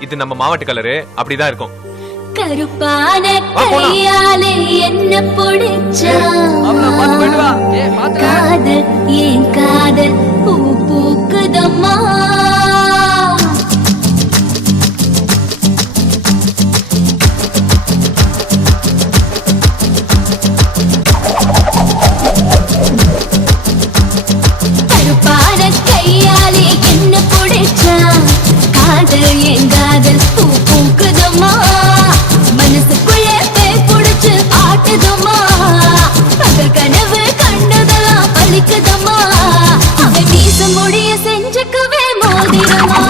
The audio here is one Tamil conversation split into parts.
இது நம்ம மாவட்ட கலரு அப்படிதான் இருக்கும். கருப்பான. கையாலே என்ன பிடிச்சா? காதல் ஏன் காதல்? பூ பூக்குதம்மா. காதல் ஏன் காதல் பூ பூக்குதம்மா. மனசுக்குள்ள பேய் புடிச்சு ஆட்டுதம்மா. பகல் கனவு கண்டதெல்லாம் பழிக்குதம்மா. அவன் வீச முடிய செஞ்சுக்கவே மோதிரமா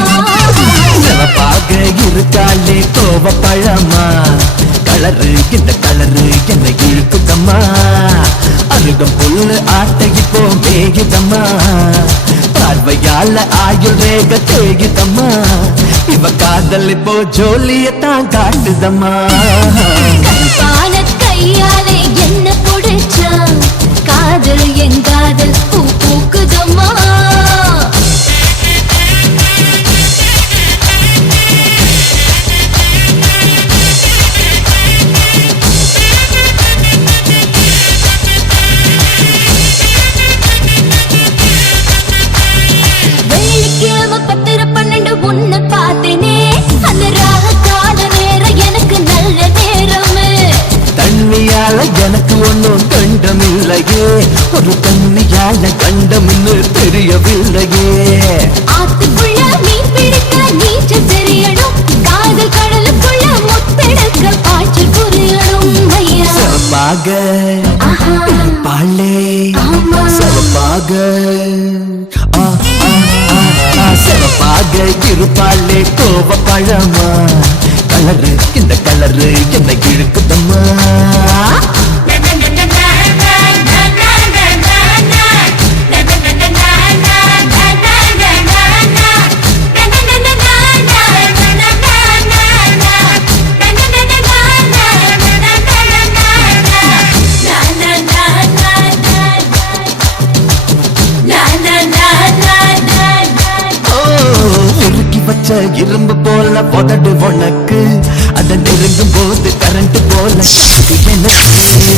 இருக்காளே கோவ பழமா கலரு இந்த கலரு என்ன இருக்குதம்மா அருகம் புல்லு ஆட்ட இப்போ மேயுதம்மா. பார்வையால ஆயுள் ரேக தேகிதம்மா இவ காதல் இப்போ ஜோலியத்தான் காட்டுதம்மா. கையாலே என்ன பிடிச்சா? காதல் என் காதல் ஒன்னும் கண்டமில்லையே. ஒரு தண்ணியால கண்டமின்னு தெரியவில்லையே. ஆத்துக்குள்ள மீன் பிடிக்க நீச்சல் தெரியணும். காதல் கடலுக்குள்ள முத்தெடுக்க பாய்ச்சல் புரியணும் சிறப்பாக. பாலே. சிறப்பாக. சிறப்பாக இருப்பாளே கோவ பழமா கலரு இந்த கலரு என்ன இழுக்குதம்மா. வச்ச இரும்பு போல புதடு உனக்கு. அத நெருங்கும் போது கரண்ட் போல. ஷாக்கு எனக்கு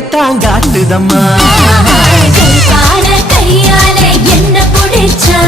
கையத்தான் காட்டுதம்மா. கையால என்ன பிடிச்சா?